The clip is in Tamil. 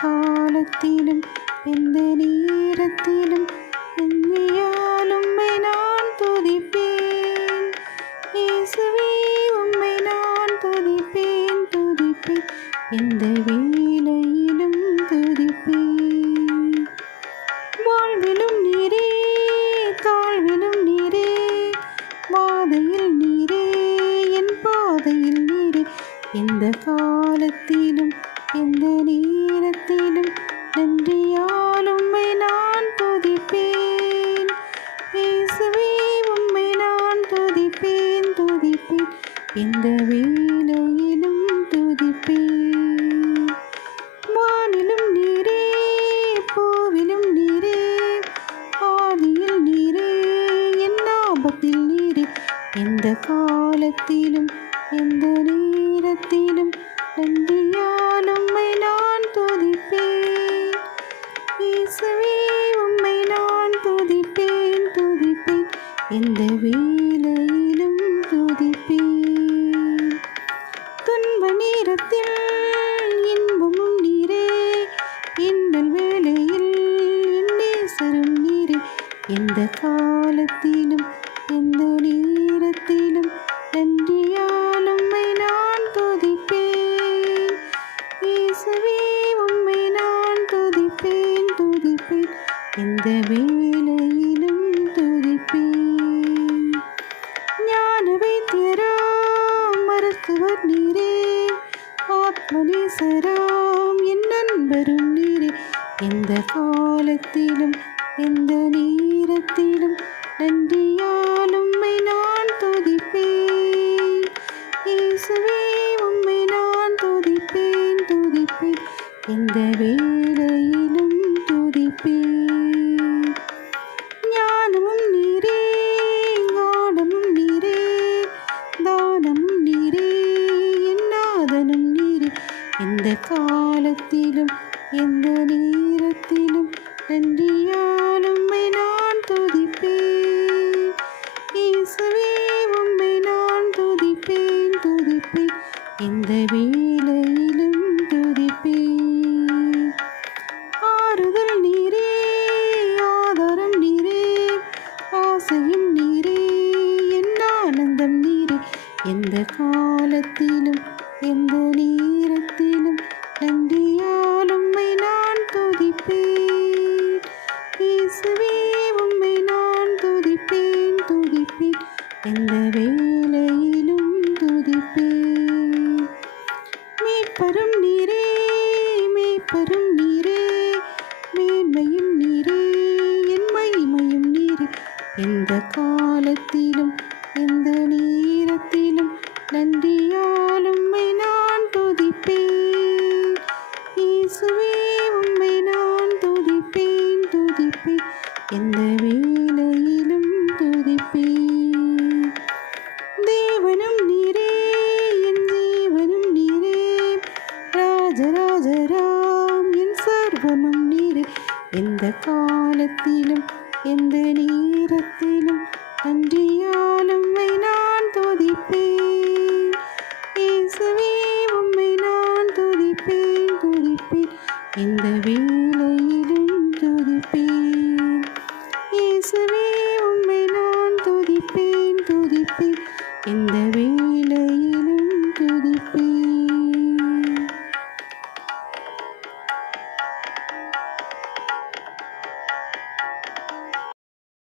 காலத்திலும் எந்த நேரத்திலும் என்னையால் உம்மை நான் துதிப்பேன். இயேசுவே உம்மை நான் துதிப்பேன் துதிப்பேன், எந்த வேளையிலும் துதிப்பேன். வாழ்விலும் நீரே தாழ்விலும் நீரே, பாதையில் நீரே என் பாதையில் நீரே, எந்த காலத்திலும் எந்த நேரத்திலும் நன்றியால் உம்மை நான் துதிப்பேன். இயேசுவே உம்மை நான் துதிப்பேன் துதிப்பேன், எந்த வேளையிலும் துதிப்பேன். வானிலும் நீரே பூவிலும் நீரே, ஆதியில் நீரே என் ஆபத்தில் நீரே, எந்த காலத்திலும் எந்த நேரத்திலும் நன்றியால் உம்மை நான் துதிப்பேன். இயேசுவே உம்மை நான் துதிப்பேன் துதிப்பேன், எந்த வேளையிலும் துதிப்பேன். துன்ப நேரத்தில் இன்பமும் நீரே, இன்னல் வேளையில் என் நேசரும் நீரே, எந்த காலத்திலும் எந்த நேரத்திலும் நன்றியால் உம்மை நான் துதிப்பேன். இயேசுவே உம்மை நான் துதிப்பேன் துதிப்பேன், எந்த வேளையிலும் துதிப்பேன். ஞான வைத்தியராம் மருத்துவர் நீரே, ஆத்மநேசராம் என் நண்பரும் நீரே, எந்த காலத்திலும் எந்த நேரத்திலும் நன்றியால் உம்மை நான் துதிப்பேன். இயேசுவே உம்மை நான் துதிப்பேன் துதிப்பேன், எந்த வேளையிலும் துதிப்பேன். ஞானமும் நீரே ஞானமும் நீரே, தானமும் நீரே என் நாதனும் நீரே, எந்த காலத்திலும் எந்த நேரத்திலும் நன்றியால் உம்மை நான் துதிப்பேன். இயேசுவே உம்மை நான் துதிப்பேன் துதிப்பேன், எந்த வேளையிலும் துதிப்பேன். ஆறுதல் நீரே ஆதாரம் நீரே, ஆசையும் நீரே என் ஆனந்தம் நீரே, எந்த காலத்திலும் எந்த நேரத்திலும் நன்றியால் உம்மை நான் துதிப்பேன். இயேசுவே உம்மை நான் துதிப்பேன் துதிப்பேன், எந்த வேளையிலும் துதிப்பேன். மீட்பரும் நீரே மீட்பரும் நீரே, மேன்மையும் நீரே என் மகிமையும் நீரே, எந்த காலத்திலும் எந்த நேரத்திலும் நன்றியால் உம்மை நான் துதிப்பேன். இயேசுவே உம்மை நான் துதிப்பேன் துதிப்பேன், எந்த வேளையிலும் துதிப்பேன். தேவனும் நீரே என் ஜீவனும் நீரே, ராஜராஜராம் என் சர்வமும் நீரே, எந்த காலத்திலும் எந்த நேரத்திலும் நன்றியால் உம்மை நான் துதிப்பேன். இயேசுவே உம்மை நான் துதிப்பேன் துதிப்பேன், எந்த வேளையிலும் துதிப்பேன். இயேசுவே உம்மை நான் துதிப்பேன் துதிப்பேன், எந்த வேளையிலும் துதிப்பேன்.